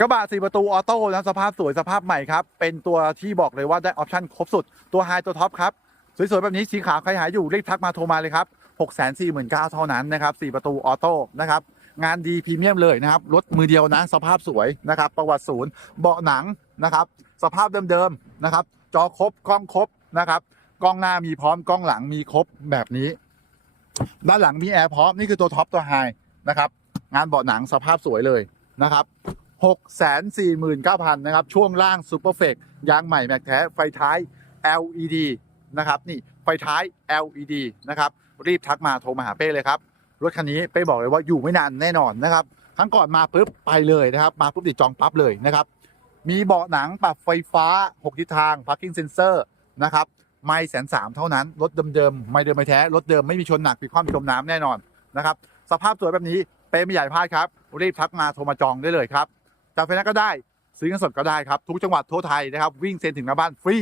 กระบะสี่ประตูออโต้นะสภาพสวยสภาพใหม่ครับ เป็นตัวที่บอกเลยว่าได้ออปชั่นครบสุดตัวไฮตัวท็อปครับ สวยๆ แบบนี้สีขาวใครหายอยู่เรีบทักมาโทรมาเลยครับ6 4 9 0 0 0เท่านั้นนะครับ4ประตูออโต้นะครับงานดีพรีเมียมเลยนะครับรถมือเดียวนะ สภาพสวยนะครับ ประวัติศูนย์เบาะหนังนะครับ สภาพเดิมๆนะครับ จอครบกล้องครบนะครับกล้องหน้ามีพร้อมกล้องหลังมีครบแบบนี้ ด้านหลังมีแอร์พร้อมนี่คือตัวท็อปตัวไฮนะครับงานเบาะหนังสภาพสวยเลยนะครับ 649,000นะครับช่วงล่างซูเปอร์เฟกยางใหม่แม็กแท้ไฟท้าย LED นะครับนี่ไฟท้าย LED นะครับรีบทักมาโทรมาหาเป้เลยครับ รถคันนี้เป้บอกเลยว่าอยู่ไม่นานแน่นอนนะครับครั้งก่อนมาปุ๊บไปเลยนะครับ มาปุ๊บติดจองปั๊บเลยนะครับมีเบาะหนังปรับไฟฟ้า 6 ทิศทาง parking sensor นะครับไม่แสนสามเท่านั้น รถเดิมๆ ไม่เดิมไม่แท้ รถเดิมไม่มีชนหนักมีความจมน้ำแน่นอนนะครับ สภาพสวยแบบนี้เป้ไม่ใหญ่พลาดครับ รีบทักมาโทรมาจองได้เลยครับ จากไฟแนนซ์ก็ได้ ซื้อเงินสดก็ได้ครับ ทุกจังหวัดทั่วไทยนะครับ วิ่งเซ็นถึงหน้าบ้านฟรี